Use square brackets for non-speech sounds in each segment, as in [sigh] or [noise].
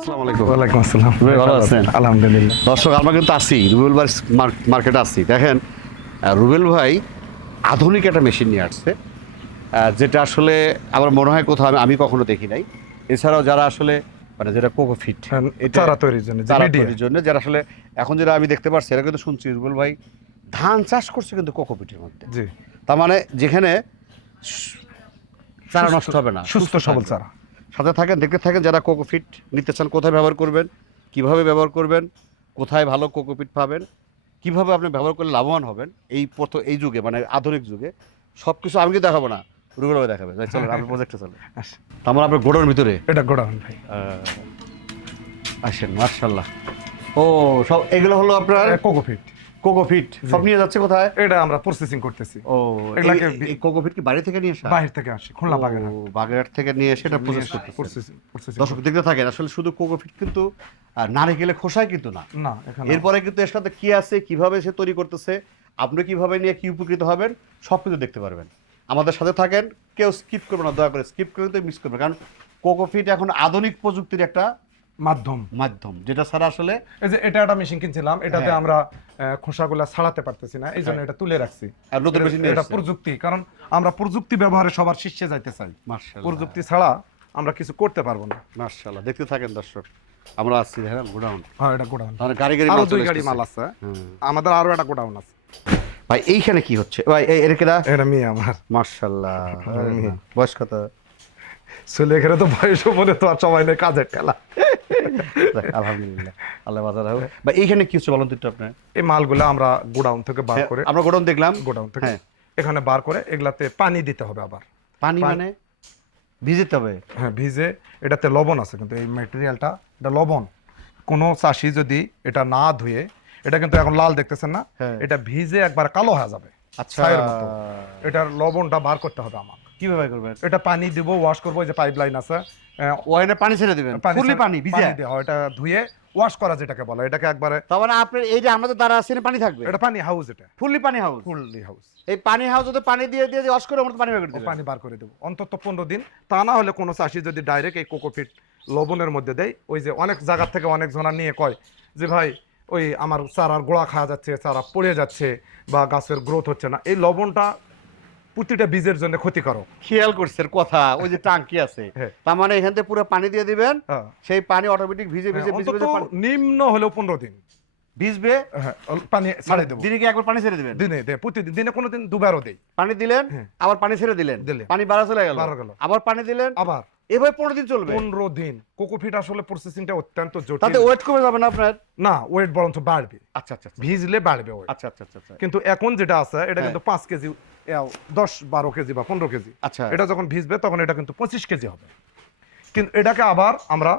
আসসালামু আলাইকুম। ওয়ালাইকুম আসসালাম। ভালো আছেন? আলহামদুলিল্লাহ। দর্শক আমরা কিন্তু আসি রুবেল ভাই মার্কেটে আসছি দেখেন রুবেল ভাই আধুনিক একটা মেশিন নিয়ে আসছে। যেটা আসলে আমার মনে হয় কোথাও আমি- কখনো দেখি নাই। এছাড়াও যারা আসলে মানে যেটা কোকো ফিট চারা তৈরির জন্য চারা তৈরির জন্য। যারা আসলে এখন যেটা আমি দেখতে পাচ্ছি এটা কিন্তু শুনছি রুবেল ভাই ধান চাষ করছে কিন্তু কোকো পিটের মধ্যে। জি। তার মানে যেখানে চারা নষ্ট হবে না সুস্থ সবল চারা। সাথে থাকেন দেখতে থাকেন যারা কোকোফিট নিতে চান কোথায় ব্যবহার করবেন কীভাবে ব্যবহার করবেন কোথায় ভালো কোকোপিট পাবেন কীভাবে আপনি ব্যবহার করলে লাভবান হবেন এই প্রথম এই যুগে মানে আধুনিক যুগে সব কিছু আমি কি দেখাবো না ভাই দেখাবে। চলেন আপনার প্রজেক্টে চলেন। আস- তার মানে আপনার গোডাউন ভিতরে? এটা গোডাউন ভাই। আসেন মার্শাল্লাহ ও সব এগুলো হলো আপনার? কোকোফিট কোকোফিট সব নিয়ে যাচ্ছে কোথায়? এটা আমরা প্রসেসিং করতেছি। ও এগুলাকে কোকোফিট কি বাড়ি থেকে নিয়ে আসা? বাহির থেকে আসে খুলনা ও, বাগেরহাট। থেকে নিয়ে এসে এটা প্রসেস করতেছে। প্রসেসিং দর্শক দেখতে থাকেন আসলে শুধু কোকোফিট কিন্তু নারিকেলের খোসায় কিন্তু না। না এখানে এরপরে কিন্তু এর সাথে কি আছে কীভাবে সে তৈরি করতেছে আপনি কীভাবে নিয়ে কি উপকৃত হবেন সব কিছু দেখতে পারবেন। আমাদের সাথে থাকেন কেউ স্কিপ করবে না দয়া করে স্কিপ করে তো মিস করবে। কারণ কোকোফিট এখন আধুনিক প্রযুক্তির একটা মাধ্যম। মাধ্যম যেটা ছাড়া আসলে এই যে এটা একটা মেশিন কিনছিলাম এটাতে হ্যাঁ। আমরা খোসাগুলা ছাড়াতে পারতেছি না এই জন্য এটা তুলে রাখছি। আর নতুন মেশিন এটা প্রযুক্তি কারণ আমরা প্রযুক্তি ব্যবহারে সবার শীর্ষে যাইতে চাই। প্রযুক্তি ছাড়া আমরা কিছু করতে পারব না। মার্শাল্লাহ দেখতে থাকেন দর্শক আমরা আসছি দেখেন গোডাউন। হ্যাঁ এটা গোডাউন। তাহলে গাড়ি গাড়ি আরও দুই গাড়ি মাল আছে। আমাদের আরও একটা গোডাউন আছে। ভাই এইখানে কি হচ্ছে? ভাই এই- এর কেনা এটা মেয়ে আমার। মার্শাল্লাহ বয়স কত? ছেলে এখানে তো বয়স বলে তো আর সবাই নেই কাজের খেলা আলহামদুলিল্লাহ। আল্লাহ বাজার হবে ভাই এইখানে কি হচ্ছে বলুন তো একটু আপনার? এই মালগুলো আমরা গোডাউন থেকে বার করে আমরা গোডাউন দেখলাম। গোডাউন থেকে হ্যাঁ। এখানে বার করে এগুলাতে পানি দিতে হবে আবার। পানি মানে? ভিজিতে হবে? হ্যাঁ ভিজে। এটাতে লবণ আছে কিন্তু এই ম্যাটেরিয়ালটা এটা লবণ। কোনো চাষি যদি এটা না ধুয়ে এটা কিন্তু এখন লাল দেখতেছেন না? হ্যাঁ। এটা ভিজে একবার কালো হয়ে যাবে আচ্ছা। এটার লবণটা বার করতে হবে আমার। কীভাবে করবেন? এটা পানি দিব ওয়াশ করব ওই যে পাইপ লাইন আছে ওখানে পানি ছেড়ে দিবেন? ফুললি পানি ভিজে? দেওয়া হয়, এটা ধুয়ে ওয়াশ করা যেটাকে বলে এটাকে একবারে তার মানে আপনার এই যে আমাদের দ্বারা আছে পানি থাকবে? এটা পানি হাউস এটা। ফুললি পানি হাউস ফুললি হাউস এই পানি হাউস যদি পানি দিয়ে দিয়ে ওয়াশ করে আমরা পানি বের করে দিবেন পানি বার করে দেবো। অন্তত পনেরো দিন। তা না হলে কোনো চাষি যদি ডাইরেক্ট এই কোকোপিট লবণের মধ্যে দেয় ওই যে অনেক জায়গা থেকে অনেক জনা নিয়ে কয় যে ভাই ওই আমার চারার গোড়া খাওয়া যাচ্ছে চারা পড়ে যাচ্ছে বা গাছের গ্রোথ হচ্ছে না। এই লবণটা প্রতিটা বীজের জন্য ক্ষতিকারক। খেয়াল করছেন কথা ওই যে টাঙ্কি আছে। হ্যাঁ। তার মানে এখান থেকে পুরো পানি দিয়ে দিবেন হ্যাঁ। সেই পানি অটোমেটিক ভিজে ভিজে ভিজে ভিজে নিম্ন হলো পনেরো দিন। ভিজবে? হ্যাঁ, পানি ছেড়ে দেবো। দিনে কি একবার পানি ছেড়ে দিবেন? দিনে দে প্রতিদিন দিনে কোনোদিন দুবারও দেই। পানি দিলেন হ্যাঁ। আবার পানি ছেড়ে দিলেন। পানি বাড়া চলে গেল। আবার পানি দিলেন? আবার। এভাবে পনেরো দিন চলবে। পনেরো দিন। কোকোপিট আসলে প্রসেসিংটা অত্যন্ত তাতে ওয়েট কমে যাবে না আপনার? না ওয়েট বরঞ্চ বাড়বে। আচ্ছা আচ্ছা আচ্ছা। ভিজলে বাড়বে ওয়েট আচ্ছা আচ্ছা আচ্ছা আচ্ছা। কিন্তু এখন যেটা আছে এটা হ্যাঁ। কিন্তু পাঁচ কেজি দশ বারো কেজি বা পনেরো কেজি। আচ্ছা। এটা যখন ভিজবে তখন এটা কিন্তু পঁচিশ কেজি হবে। কিন্তু এটাকে আবার আমরা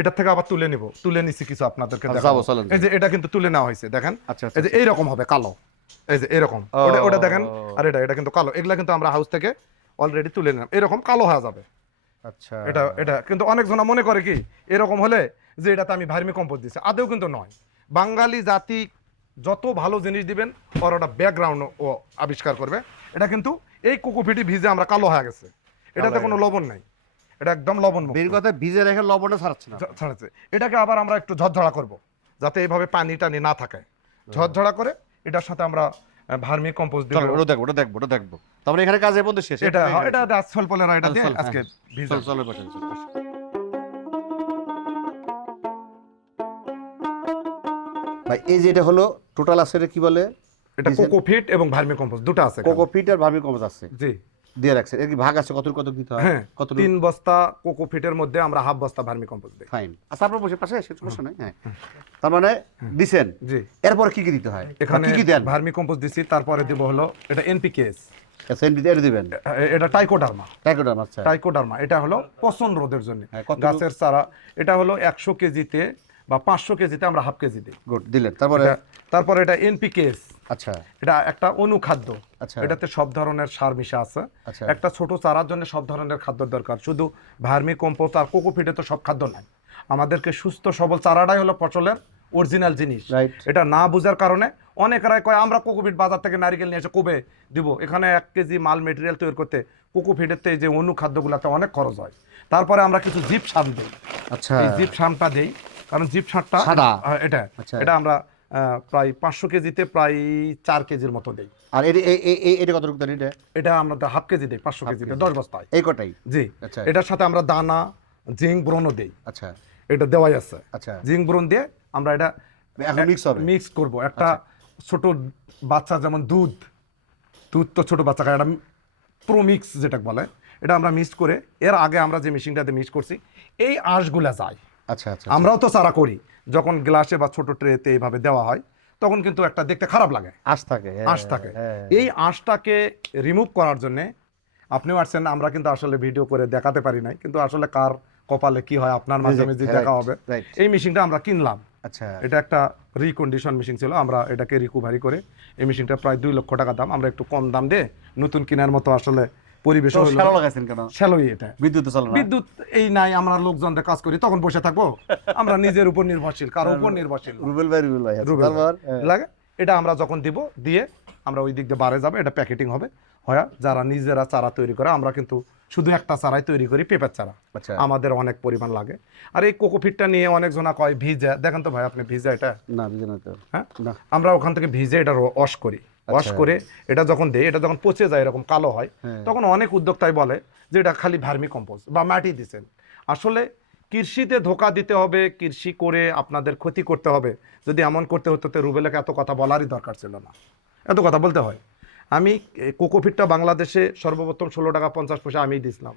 এটার থেকে আবার তুলে নিব। তুলে নিছি কিছু আপনাদেরকে আচ্ছা, দেখাবো। এই যে এটা কিন্তু তুলে নেওয়া হয়েছে দেখেন। আচ্ছা, এই যে এইরকম হবে কালো। এই যে এরকম। ওটা ওটা দেখেন। আর এটা এটা কিন্তু কালো। এগুলা কিন্তু আমরা হাউস থেকে অলরেডি তুলে নিলাম। এরকম কালো হয়ে যাবে। আচ্ছা। এটা এটা কিন্তু অনেকজনা মনে করে কি এরকম হলে যে এটাতে আমি ভার্মি কম্পোস্ট দিচ্ছি আদেও কিন্তু নয়। বাঙালি জাতি যত ভালো জিনিস দিবেন ওর ওটা ব্যাকগ্রাউন্ড ও আবিষ্কার করবে। এটা কিন্তু এই কোকোপিটি ভিজে আমরা কালো হয়ে গেছে। এটাতে কোনো লবণ নাই। এটা একদম লবণ কথা ভিজে রেখে লবণটা ছাড়াচ্ছে না। ছাড়াচ্ছে। এটাকে আবার আমরা একটু ঝরঝরা করব যাতে এইভাবে পানি টানি না থাকে ঝরঝরা করে এটার সাথে আমরা ভার্মি কম্পোস্ট দিব ওটা দেখব ওটা দেখব ওটা দেখব। তারপরে এখানে কাজ এবন্ধ শেষ এটা এটা আসল পলেরা এটা দিয়ে আজকে ভিজল ভিজে। পাশে ভাই এই যে এটা হলো টোটাল আছে এটা কি বলে? এটা কোকোপিট এবং ভার্মি কম্পোস্ট দুটো আছে কোকোফিট কোকোপিট আর ভার্মি কম্পোস্ট আছে। জি। দিয়ে রাখছে। এর কি ভাগ আছে? কত কত দিতে হয়? হ্যাঁ কত তিন বস্তা কোকোপিটের মধ্যে আমরা হাফ বস্তা ভার্মি কম্পোস্ট দিই। ফাইন। আচ্ছা আপনার বসে পাশে সে সমস্যা নাই? হ্যাঁ। তার মানে দিছেন। জি। এরপর কি কি দিতে হয়? এখানে কি কি দেন? ভার্মি কম্পোস্ট দিছি তারপরে দিব হলো এটা এনপিকেএস এসএনডি দিবেন? এটা টাইকোডার্মা টাইকোডার্ম আচ্ছা। টাইকোডার্মা এটা হলো পচন রোধের জন্য। হ্যাঁ, গাছের চারা এটা হলো একশো কেজিতে বা পাঁচশো কেজিতে আমরা হাফ কেজি দিই। গুড দিলেন। তারপরে? তারপরে এটা এনপিকেএস আচ্ছা। এটা একটা অনুখাদ্য। আচ্ছা। এটাতে সব ধরনের সার মিশা আছে। আচ্ছা। একটা ছোট চারার জন্য সব ধরনের খাদ্য দরকার। শুধু ভার্মি কম্পোস্ট আর কোকোপিটে তো সব খাদ্য নাই। আমাদেরকে সুস্থ সবল চারাটাই হলো ফসলের অরিজিনাল জিনিস। এটা না বোঝার কারণে অনেকেরাই কয় আমরা কোকোপিট বাজার থেকে নারিকেল নিয়ে এসে কবে দিব? এখানে এক কেজি মাল মেটেরিয়াল তৈরি করতে কোকোপিটের তো এই যে অনুখাদ্যগুলোতে অনেক খরচ হয়। তারপরে আমরা কিছু জিপ সার দিই। আচ্ছা। এই জিপ সারটা দেই। কারণ জিপ? হ্যাঁ, এটা। আচ্ছা। এটা আমরা প্রায় পাঁচশো কেজিতে প্রায় চার কেজির মতো দেই। আর এটি এই- এই- এটা? এটা আমরা হাফ কেজি দিই পাঁচশো কেজিতে দশ বস্তায়। এই কটাই? জি। আচ্ছা। এটার সাথে আমরা দানা জিঙ্ক ব্রণও দেই। আচ্ছা। এটা দেওয়াই আছে। আচ্ছা। জিঙ্ক ব্রণ দিয়ে আমরা এটা এখন মিক্স হবে? মিক্স করব। একটা ছোট বাচ্চা যেমন দুধ দুধ তো ছোট বাচ্চা খায় এটা প্রো মিক্স যেটা বলে এটা আমরা মিক্স করে এর আগে আমরা যে মেশিনটাতে মিক্স করছি এই আঁশগুলা যায়। আচ্ছা আচ্ছা আমরাও তো চারা করি। যখন গ্লাসে বা ছোট ট্রেতে এইভাবে দেওয়া হয় তখন কিন্তু একটা দেখতে খারাপ লাগে। আশ থাকে হ্যাঁ, আঁশ থাকে। হ্যাঁ। এই আঁশটাকে রিমুভ করার জন্য আপনিও আসছেন আমরা কিন্তু আসলে ভিডিও করে দেখাতে পারি নাই কিন্তু আসলে কার কপালে কি হয় আপনার মাধ্যমে যে দেখা হবে। এই মেশিনটা আমরা কিনলাম। আচ্ছা। এটা একটা রিকন্ডিশন মেশিন ছিল আমরা এটাকে রিকভারি করে এই মেশিনটা প্রায় দুই লক্ষ টাকা দাম আমরা একটু কম দাম দিয়ে নতুন কেনার মতো আসলে পরিবেশ শ্যালো লাগাইছেন কেন? শ্যালোই এটা। বিদ্যুৎ এই নাই আমরা লোকজনদের কাজ করি তখন বসে থাকব। আমরা নিজের উপর নির্ভরশীল কারও উপর নির্ভরশীল রুবেল ভাই রুবেল ভাই হ্যাঁ। লাগে? এটা আমরা যখন দিব দিয়ে আমরা ওই দিক দিয়ে যাবে এটা প্যাকেটিং হবে। হয় যারা নিজেরা চারা তৈরি করে আমরা কিন্তু শুধু একটা চারাই তৈরি করি পেঁপের চারা। আচ্ছা। আমাদের অনেক পরিমাণ লাগে। আর এই কোকোপিটটা নিয়ে অনেকজনা কয় ভিজা দেখেন তো ভাই আপনি ভিজা এটা? না বুঝে না তো। হ্যাঁ? আমরা ওখান থেকে ভিজে এটা ওয়াশ করি। ওয়াশ আচ্ছা। করে এটা যখন দেয় এটা যখন পচে যায় এরকম কালো হয় হ্যাঁ। তখন অনেক উদ্যোক্তাই বলে যে এটা খালি ভার্মি কম্পোজ বা মাটি দিছেন। আসলে কৃষিতে ধোকা দিতে হবে কৃষি করে আপনাদের ক্ষতি করতে হবে। যদি এমন করতে হতো তো রুবেলাকে এত কথা বলারই দরকার ছিল না। এত কথা বলতে হয়। আমি কোকোফিটটা বাংলাদেশে সর্বপ্রথম ষোলো টাকা পঞ্চাশ পয়সা আমিই দিছিলাম।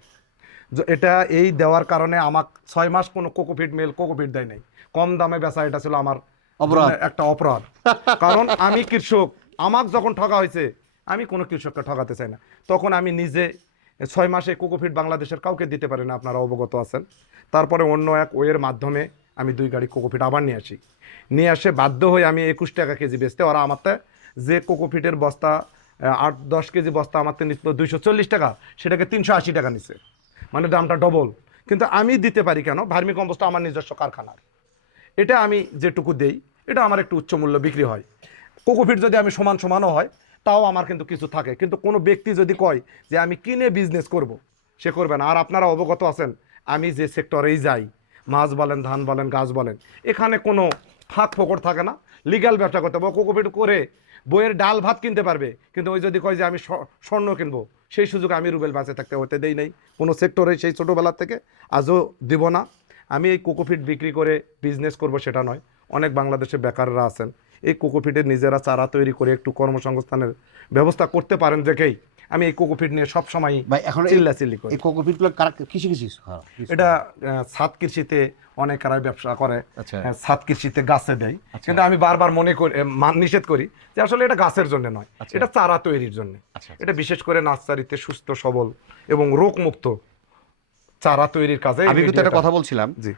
এটা এই দেওয়ার কারণে আমার ছয় মাস কোনো কোকোফিট মেল কোকোফিট দেয় নাই। কম দামে বেচা এটা ছিল আমার অপরাধ। একটা অপরাধ। কারণ আমি কৃষক আমাক যখন ঠকা হয়েছে, আমি কোনো কৃষককে ঠকাতে চাই না। তখন আমি নিজে ছয় মাসে কোকোফিট বাংলাদেশের কাউকে দিতে পারি না, আপনারা অবগত আছেন। তারপরে অন্য এক ওয়ের মাধ্যমে আমি দুই গাড়ি কোকোফিট আবার নিয়ে আসি। নিয়ে আসে বাধ্য হয়ে আমি একুশ টাকা কেজি বেচতে, ওরা আমারতে যে কোকোফিটের বস্তা আট, দশ কেজি বস্তা আমার তো নিচ্ছিল দুইশো চল্লিশ টাকা, সেটাকে তিনশো আশি টাকা নিছে। মানে দামটা ডবল। কিন্তু আমি দিতে পারি কেন? ভার্মি কম্পোস্ট আমার নিজস্ব কারখানার। এটা আমি যেটুকু দেই, এটা আমার একটু উচ্চ মূল্য বিক্রি হয়। কোকোপিট যদি আমি সমান সমানও হয়, তাও আমার কিন্তু কিছু থাকে। কিন্তু কোনো ব্যক্তি যদি কয় যে আমি কিনে বিজনেস করব, সে করবে না। আর আপনারা অবগত আছেন, আমি যে সেক্টরেই যাই, মাছ বলেন, ধান বলেন, গাছ বলেন, এখানে কোনো ফাঁক ফোকর থাকে না। লিগ্যাল ব্যবসা করতে হবে। কোকোপিট করে বইয়ের ডাল ভাত কিনতে পারবে, কিন্তু ওই যদি কয় যে আমি স্বর্ণ কিনবো, সেই সুযোগ আমি রুবেল বাঁচে থাকতে হতে দেই নাই। কোনো সেক্টরে সেই ছোটোবেলার থেকে আজও দিব না। আমি এই কোকোফিট বিক্রি করে বিজনেস করব সেটা নয়। অনেক বাংলাদেশে বেকাররা আছেন। এই কোকোফিটের নিজেরা চারা তৈরি করে একটু কর্মসংস্থানের ব্যবস্থা করতে পারেন দেখেই। আমি এই কোকোফিট নিয়ে সব সময় এখন চিল্লা চিল্লি করি। এই কোকোপিটগুলো কারা কিছু কিছু হ্যাঁ, কিছু। এটা আহ, ছাদ কৃষিতে অনেকেরাই ব্যবসা করে। আচ্ছা। ছাদ কৃষিতে গাছে দেয়। আচ্ছা। কিন্তু আমি বারবার মনে করি মান- নিষেধ করি যে আসলে এটা গাছের জন্য নয় আচ্ছা। এটা চারা তৈরির জন্য। এটা বিশেষ করে নার্সারিতে সুস্থ সবল এবং রোগমুক্ত চারা তৈরির কাজে আমি কিন্তু একটা কথা বলছিলাম জি।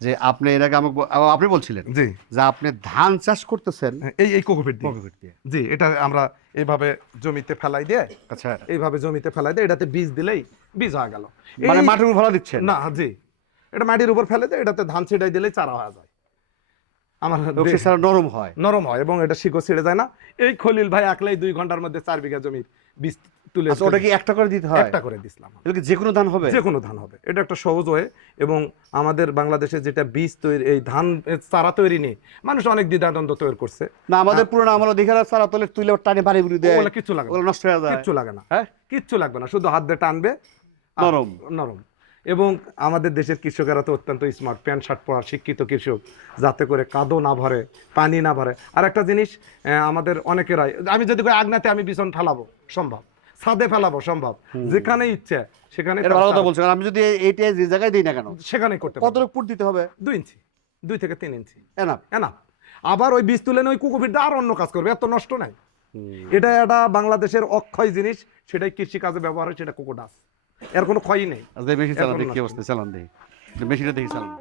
যে আপনি এর আগে আমাকে আপনি বলছিলেন জি। যে আপনি ধান চাষ করতেছেন। এই এই কোকোপিট দিয়ে। কোকোপিট দিয়ে। জি এটা আমরা এইভাবে জমিতে ফেলাই দিয়ে আচ্ছা। এইভাবে জমিতে ফেলাই দিয়ে এটাতে বীজ দিলেই বীজ হয়ে গেল। মানে মাটির উপর ফেলা দিচ্ছেন? না জি। এটা মাটির উপর ফেলে দিয়ে এটাতে ধান ছিটাই দিলেই চারা হয়ে যায়। আমার সারা নরম হয়? নরম হয় এবং এটা শিকড় ছিঁড়ে যায় না। এই খলিল ভাই একলাই দুই ঘণ্টার মধ্যে চার বিঘা জমির বীজ তুলে আচ্ছা ওটা কি একটা করে দিতে হয়? একটা করে দিছিলাম। এটা যে কোনো ধান হবে? যে কোনো ধান হবে। এটা একটা সহজ হয়ে এবং আমাদের বাংলাদেশে যেটা বীজ তৈরি এই ধান চারা তৈরি নেই মানুষ অনেক দ্বিধাদ্বন্দ্ব তৈরি করছে। না আমাদের পুরনো আমল দেখে সারা তোলে তুলে টানে বাড়ি বুড়ি দেয় ওগুলো কিচ্ছু লাগে নষ্ট হয়ে যায়। কিচ্ছু লাগে না। হ্যাঁ? কিচ্ছু লাগবে না শুধু হাত দিয়ে টানবে নরম। নরম। এবং আমাদের দেশের কৃষকেরা তো অত্যন্ত স্মার্ট প্যান্ট শার্ট পরা শিক্ষিত কৃষক যাতে করে কাদো না ভরে পানি না ভরে। আর একটা জিনিস আমাদের অনেকেরাই আমি যদি আগনাতে আমি বিছন ফেলাবো সম্ভব। ছাদে ফেলাবো সম্ভব। যেখানে ইচ্ছে সেখানে ভালো কথা বলছেন। আমি যদি এইটা যে জায়গায় দিই না কেন? সেখানে করতে কত। ফুট দিতে হবে? দুই ইঞ্চি। দুই থেকে তিন ইঞ্চি। এনাফ না আবার ওই বীজ তুলে ওই কুকুরটা আর অন্য কাজ করবে এত নষ্ট নাই। এটা একটা বাংলাদেশের অক্ষয় জিনিস সেটাই কৃষি কাজে ব্যবহার হয় সেটা কুকুর ডাস এর কোনো ক্ষয়ই নেই। আচ্ছা বেশি চালান এরকম দেখি অবস্থা চালান দেখি। বেশিটা দেখি চালান।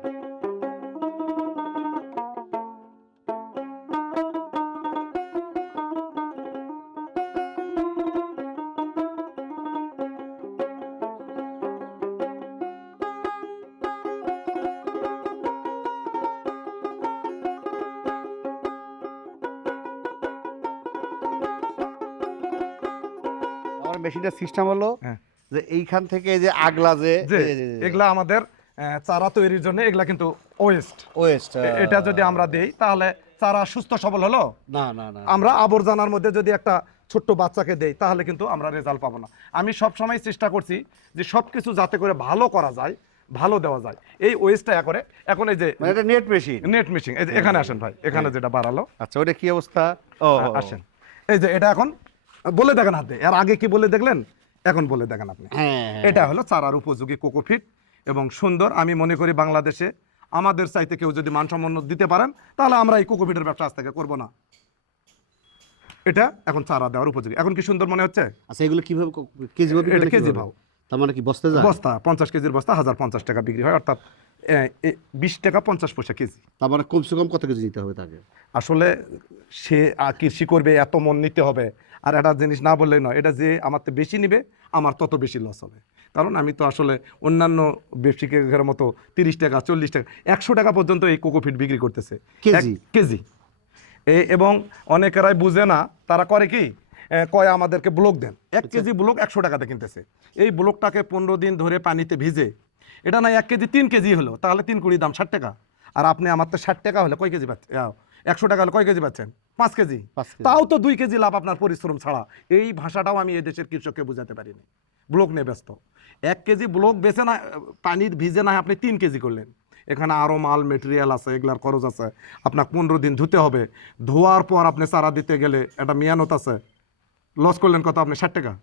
মেশিনের সিস্টেম হলো হ্যাঁ। যে এইখান থেকে যে আগলা যে এগুলা আমাদের চারা তৈরির জন্য এগুলা কিন্তু ওয়েস্ট ওয়েস্ট এটা যদি আমরা দেই তাহলে চারা সুস্থ সবল হলো? না না না। আমরা আবর্জনার মধ্যে যদি একটা ছোট্ট বাচ্চাকে দেই তাহলে কিন্তু আমরা রেজাল্ট পাবো না। আমি সব সময় চেষ্টা করছি যে সব কিছু যাতে করে ভালো করা যায় ভালো দেওয়া যায়। এই ওয়েস্টটা করে এখন এই যে মানে এটা নেট মেশিন নেট মিশিং এই যে এখানে আসেন ভাই এখানে যেটা বাড়ালো। আচ্ছা ওটা কি অবস্থা? ও। আসেন। এই যে এটা এখন বলে দেখেন হাতে। এর আগে কি বলে দেখলেন? এখন বলে দেখেন আপনি। হ্যাঁ। এটা হলো চারার উপযোগী কোকোফিট এবং সুন্দর। আমি মনে করি বাংলাদেশে আমাদের চাইতে কেউ যদি মানসম্পন্ন দিতে পারেন তাহলে আমরা এই কোকোফিটের ব্যবসা আজ থেকে করব না। এটা এখন চারা দেওয়ার উপযোগী। এখন কি সুন্দর মনে হচ্ছে? আচ্ছা এগুলো কীভাবে কেজি ভাবে এটা কেজি ভাও। তার মানে কি বস্তা যায় বস্তা পঞ্চাশ কেজির বস্তা হাজার পঞ্চাশ টাকা বিক্রি হয়। অর্থাৎ বিশ টাকা পঞ্চাশ পয়সা কেজি। তার মানে কমসে কম কত কেজি নিতে হবে তাকে? আসলে সে কৃষি করবে এত মন নিতে হবে। আর একটা জিনিস না বললেই নয় এটা যে আমার তো বেশি নিবে আমার তত বেশি লস হবে। কারণ আমি তো আসলে অন্যান্য ব্যবসায়িকের মতো তিরিশ টাকা চল্লিশ টাকা একশো টাকা পর্যন্ত এই কোকোফিট বিক্রি করতেছে। কেজি? কেজি। এ- এবং অনেকেরাই বুঝে না তারা করে কি? কয় আমাদেরকে ব্লক দেন। এক কেজি ব্লক একশো টাকাতে কিনতেছে। এই ব্লকটাকে পনেরো দিন ধরে পানিতে ভিজে এটা না এক কেজি তিন কেজি হলো তাহলে তিন কুড়ি দাম ষাট টাকা। আর আপনি আমার তো ষাট টাকা হলে কয় কেজি পাচ্ছেন একশো টাকা কয় কেজি পাচ্ছেন? পাঁচ কেজি। তাও তো দুই কেজি লাভ আপনার পরিশ্রম ছাড়া। এই ভাষাটাও আমি এই দেশের কৃষককে বোঝাতে পারিনি। ব্লক নিয়ে ব্যস্ত। এক কেজি ব্লক বেছে না পানির ভিজে না আপনি তিন কেজি করলেন। এখানে আরও মাল মেটেরিয়াল আছে এগুলার খরচ আছে। আপনার পনেরো দিন ধুতে হবে। ধোয়ার পর আপনি চারা দিতে গেলে একটা মেয়ানত আছে। লস করলেন কত আপনি? ষাট টাকা।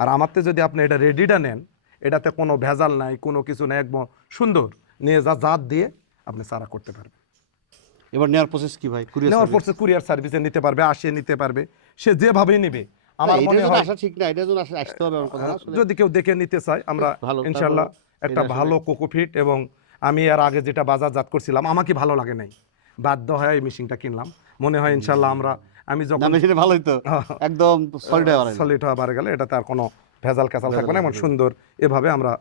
আর আমারতে যদি আপনি এটা রেডিটা নেন এটাতে কোনো ভেজাল নাই কোনো কিছু নাই একদম সুন্দর। নিয়ে যা জাত দিয়ে আপনি চারা করতে পারবেন। এবার নেওয়ার প্রসেস কি ভাই? কুরিয়ার নেওয়ার পর কুরিয়ার সার্ভিসে নিতে পারবে আসিয়ে নিতে পারবে। সে যেভাবেই নেবে আমার মনে হয় আসা ঠিক না এটা জন্য আসা- আসতে হবে আমার কথা যদি কেউ দেখে নিতে চায় আমরা ইনশাল্লাহ একটা ভালো কোকোফিট এবং আমি এর আগে যেটা বাজারজাত করছিলাম আমাকে ভালো লাগে নাই। বাধ্য হয়ে এই মেশিনটা কিনলাম। মনে হয় ইনশাল্লাহ আমরা আমি যখন মেশিনে ভালোই তো। [laughs] একদম সলিড হয়ে। সলিড বাড়ে গেলে এটা তার কোনো ভেজাল ক্যাসাল থাকবে না। এবং সুন্দর এভাবে আমরা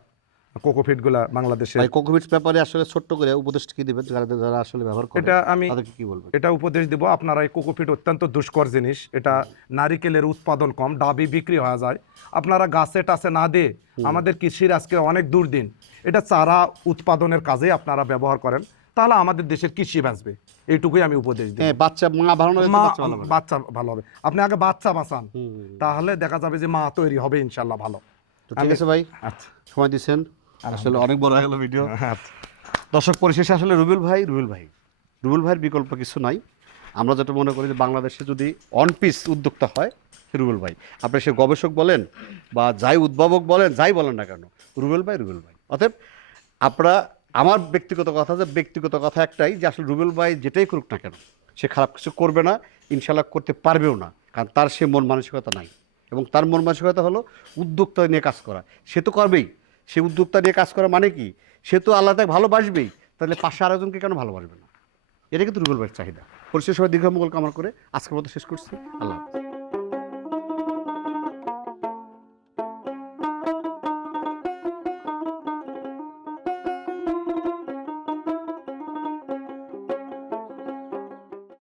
বাংলাদেশে ব্যাপারে আসলে ছোট্ট করে উপদেশ কি দিবেন? যারা যারা আসলে ব্যবহার করে এটা আমি তাদেরকে কি বলবেন? এটা উপদেশ দিব আপনারা এই কোকোপিট অত্যন্ত দুষ্কর জিনিস। এটা নারিকেলের উৎপাদন কম ডাবি বিক্রি হয়ে যায়। আপনারা গাছে টাছে না দিয়ে আমাদের কৃষির আজকে অনেক দুর্দিন। এটা চারা উৎপাদনের কাজে আপনারা ব্যবহার করেন। তাহলে আমাদের দেশের কৃষি বাঁচবে। এইটুকুই আমি উপদেশ দিই হ্যাঁ বাচ্চা মা ভালো বাচ্চা ভালো হবে। আপনি আগে বাচ্চা বাঁচান। তাহলে দেখা যাবে যে মা তৈরি হবে ইনশাল্লাহ ভালো। ঠিক আছে ভাই। আচ্ছা। সময় দিচ্ছেন। আসলে অনেক বড় হয়ে গেল ভিডিও আচ্ছা। দর্শক পরিশেষে আসলে রুবেল ভাই রুবেল ভাই রুবেল ভাইয়ের বিকল্প কিছু নাই। আমরা যেটা মনে করি যে বাংলাদেশে যদি অন পিস উদ্যোক্তা হয় সে রুবেল ভাই। আপনি সে গবেষক বলেন বা যাই উদ্ভাবক বলেন যাই বলেন না কেন রুবেল ভাই রুবেল ভাই। অতএব আপনারা আমার ব্যক্তিগত কথা যে ব্যক্তিগত কথা একটাই যে আসলে রুবেল ভাই যেটাই করুক না কেন সে খারাপ কিছু করবে না ইনশাল্লাহ করতে পারবেও না কারণ তার সে মন মানসিকতা নাই। এবং তার মন মানসিকতা হলো উদ্যোক্তা নিয়ে কাজ করা। সে তো করবেই। সে উদ্যোক্তা নিয়ে কাজ করা মানে কি? সে তো আল্লাহ তাকে ভালোবাসবেই। তাহলে পাশে আরেকজনকে কেন ভালোবাসবে না? এটা কিন্তু রুবেল ভাইয়ের চাহিদা। পরিশেষ সবাই দীর্ঘ মঙ্গল কামনা করে আজকের মতো শেষ করছি। আল্লাহ হাফেজ।